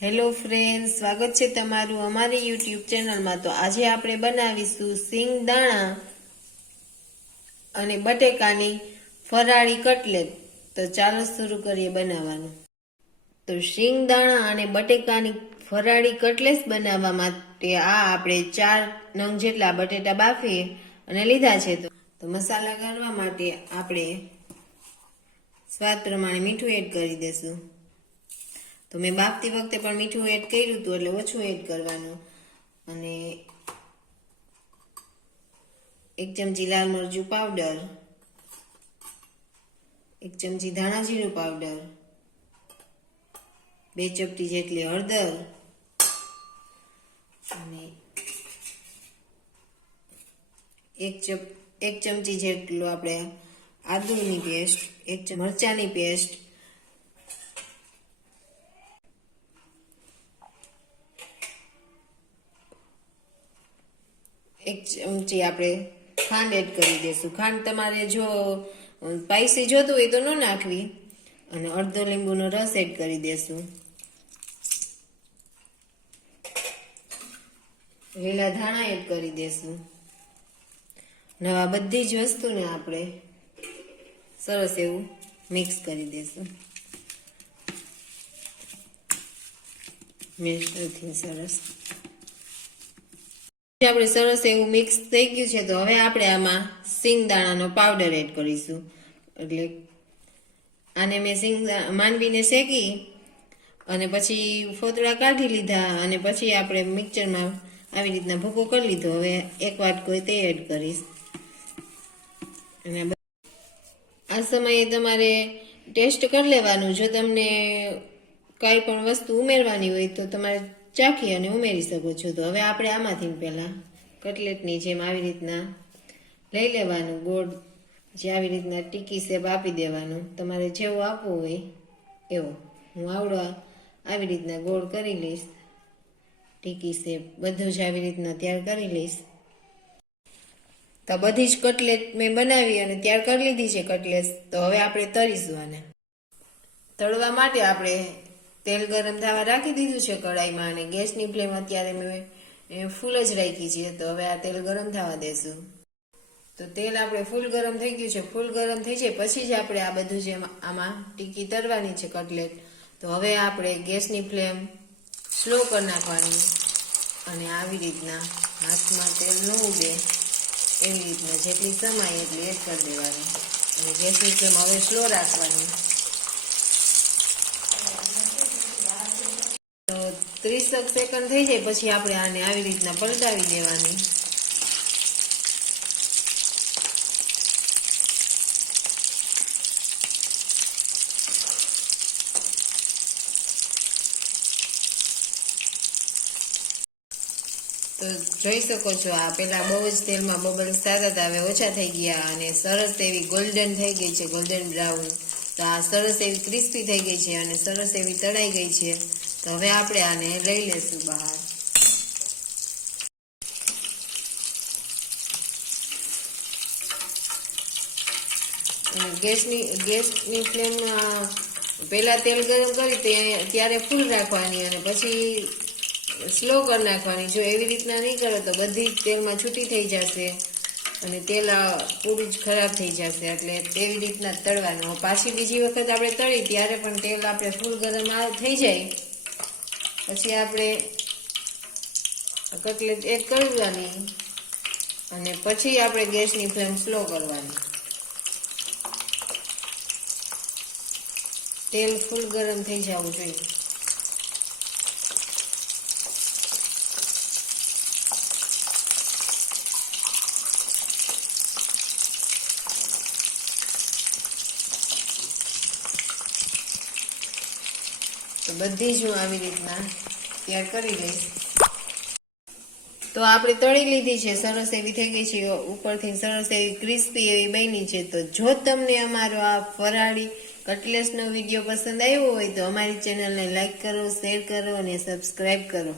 Hello friends, સ્વાગત છે તમારું અમારી યુટ્યુબ ચેનલમાં। તો આજે આપણે બનાવીશું શિંગદાણા અને બટેકાની ફરાળી કટલેટ। તો ચાલો શરૂ કરીએ બનાવવાનું। તો શિંગદાણા અને બટેકાની ફરાળી કટલેટ બનાવવા માટે આપણે 4 નંગ જેટલા બટેટા બાફી અને લીધા છે। તો મસાલા કરવા માટે આપણે સ્વાદ પ્રમાણે મીઠું એડ કરી દેશું। તો મેં બાફતી વખતે પણ મીઠું એડ કર્યું હતું, એટલે ઓછું એડ કરવાનું। અને 1 ચમચી લાલ મરચું પાવડર, 1 ચમચી ધાણા જીરું પાવડર, 2 ચપટી જેટલી હળદર અને 1 ચમચી જેટલું આપણે આદુની પેસ્ટ, 1 ચમચી મરચાની પેસ્ટ, 1 ચમચી આપણે ખાંડ એડ કરી દેશું। ખાંડ તમારે જો સ્પાઈસી જોતું હોય તો ન નાખવી। અને અડધો લીંબુનો રસ એડ કરી દેશું। લીલા ધાણા એડ કરી દેશું। નવા બધી જ વસ્તુને આપણે સરસ એવું મિક્સ કરી દેશું મિક્સરથી સરસ। આપણે સરસ એવું મિક્સ થઈ ગયું છે। તો હવે આપણે આમાં શિંગદાણાનો પાવડર એડ કરીશું। એટલે આને મેં માંડવીને શેકી અને પછી ફોતળા કાઢી લીધા અને પછી આપણે મિક્સરમાં આવી રીતના ભૂકો કરી લીધો। હવે 1 વાટકો તે એડ કરીશ। અને આ સમયે તમારે ટેસ્ટ કરી લેવાનું। જો તમને કાંઈ પણ વસ્તુ ઉમેરવાની હોય તો તમારે ચાખી અને ઉમેરી શકો છો। તો હવે આપણે આમાંથી પહેલા કટલેટની જેમ આવી રીતના લઈ લેવાનું ગોળ, જે આવી રીતના ટીકી શેપ આપી દેવાનું। તમારે જેવો આપવો હોય એવો। હું આવી રીતના ગોળ કરી લઈશ, ટીકી શેપ બધું જ આવી રીતના તૈયાર કરી લઈશ। તો બધી જ કટલેટ મેં બનાવી અને તૈયાર કરી લીધી છે કટલેટ। તો હવે આપણે તળીશું આને। તળવા માટે આપણે તેલ ગરમ થવા રાખી દીધું છે કડાઈમાં અને ગેસની ફ્લેમ અત્યારે મેં ફૂલ જ રાખી છે। તો હવે આ તેલ ગરમ થવા દેશું। તો તેલ આપણે ફૂલ ગરમ થઈ ગયું છે। ફૂલ ગરમ થઈ જાય પછી જ આપણે આ બધું જે આમાં ટીકી તરવાની છે કટલેટ। તો હવે આપણે ગેસની ફ્લેમ સ્લો કરી નાખવાની અને આવી રીતના હાથમાં તેલ ન ઉડે એવી રીતના જેટલી સમાય એટલી એડ કરી દેવાની અને ગેસની ફ્લેમ હવે સ્લો રાખવાની। તો 30 સેકન્ડ થઈ જાય પછી આપણે આને આવી રીતના પલટાવી દેવાની। તો જોઈ શકો છો આ પેલા બહુ જ તેલમાં બબલ્સ થતા હતા, હવે ઓછા થઈ ગયા અને સરસ એવી ગોલ્ડન થઈ ગઈ છે, ગોલ્ડન બ્રાઉન। તો આ સરસ એવી ક્રિસ્પી થઈ ગઈ છે અને સરસ એવી તળાઈ ગઈ છે। તો હવે આપણે આને લઈ લેશું બહાર। ગેસની ફ્લેમ પહેલા તેલ ગરમ કરી ત્યારે ફૂલ રાખવાની અને પછી સ્લો કરી નાખવાની। જો એવી રીતના નહીં કરો તો બધી જ તેલમાં છૂટી થઈ જશે અને તેલ પૂરું જ ખરાબ થઈ જશે। એટલે તેવી રીતના તળવાનું। પાછી બીજી વખત આપણે તળી ત્યારે પણ તેલ આપણે ફૂલ ગરમ થઈ જાય પછી આપણે કટલેટ એડ કરવાની અને પછી આપણે ગેસની ફ્લેમ સ્લો કરવાની। તેલ ફૂલ ગરમ થઈ જવું જોઈએ। તો બધી જ હું આવી રીતના તૈયાર કરી લઈશ। તો આપણે તળી લીધી છે, સરસ એવી થઈ ગઈ છે, ઉપરથી સરસ એવી ક્રિસ્પી એવી બની છે। તો જો તમને અમારો આ ફરાળી કટલેટનો વિડીયો પસંદ આવ્યો હોય તો અમારી ચેનલને લાઈક કરો, શેર કરો અને સબસ્ક્રાઈબ કરો।